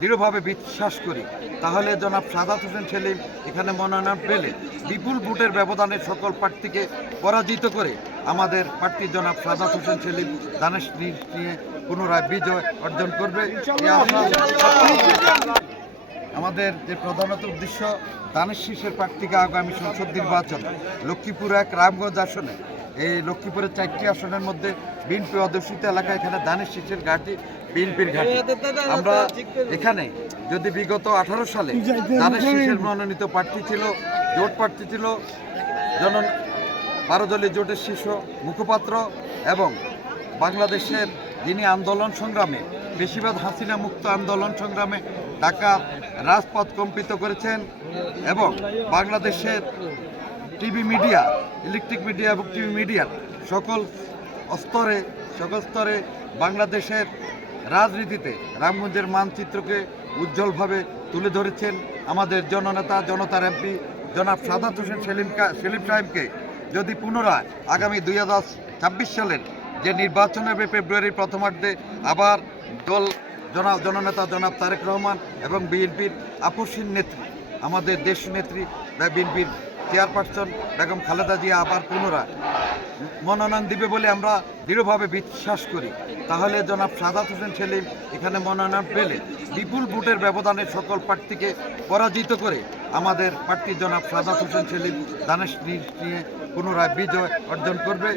দৃঢ়ভাবে বিশ্বাস করি। তাহলে জনাব সাদাত হোসেন সেলিম এখানে মনোনয়ন পেলে বিপুল ভোটের ব্যবধানে সকল প্রার্থীকে পরাজিত করে আমাদের প্রার্থী জনাব সাদাত হোসেন সেলিম দানেশ নিয়ে পুনরায় বিজয় অর্জন করবে। আমাদের যে প্রধানত উদ্দেশ্য দানেশ শীষের প্রার্থীকে আগামী সংসদ নির্বাচন। লক্ষ্মীপুর এক রামগঞ্জ আসনে। এই লক্ষ্মীপুরের চারটি আসনের মধ্যে বিএনপি অধ্যুষিত এলাকা এখানে দানেশ শীষের ঘাটি, বিএনপির ঘাটি। আমরা এখানে যদি বিগত আঠারো সালে দানেশ শীষের মনোনীত প্রার্থী ছিল, জোট প্রার্থী ছিল জন বারো দলীয় জোটের শীর্ষ মুখপাত্র এবং বাংলাদেশের যিনি আন্দোলন সংগ্রামে বেশিরভাগ হাসিনা মুক্ত আন্দোলন সংগ্রামে ঢাকা রাজপথ কম্পিত করেছেন এবং বাংলাদেশের টিভি মিডিয়া, ইলেকট্রিক মিডিয়া এবং টিভি মিডিয়ার সকল স্তরে সকল স্তরে বাংলাদেশের রাজনীতিতে রামগঞ্জের মানচিত্রকে উজ্জ্বলভাবে তুলে ধরেছেন আমাদের জননেতা, জনতার এমপি জনাব সাদাত হোসেন সেলিম সেলিম সাহেবকে যদি পুনরায় আগামী দুই হাজার ছাব্বিশ সালের যে নির্বাচন হবে ফেব্রুয়ারির প্রথমার্ধে আবার দল, জনাব, জননেতা জনাব তারেক রহমান এবং বিএনপির আপসীন নেত্রী, আমাদের দেশ নেত্রী বিএনপির চেয়ারপারসন বেগম খালেদা জিয়া আবার পুনরায় মনোনয়ন দিবে বলে আমরা দৃঢ়ভাবে বিশ্বাস করি। তাহলে জনাব সাদাত হোসেন সেলিম এখানে মনোনয়ন পেলে বিপুল ভোটের ব্যবধানে সকল প্রার্থীকে পরাজিত করে আমাদের প্রার্থী জনাব সাদাত হোসেন সেলিম দানেশ নিয়ে পুনরায় বিজয় অর্জন করবে।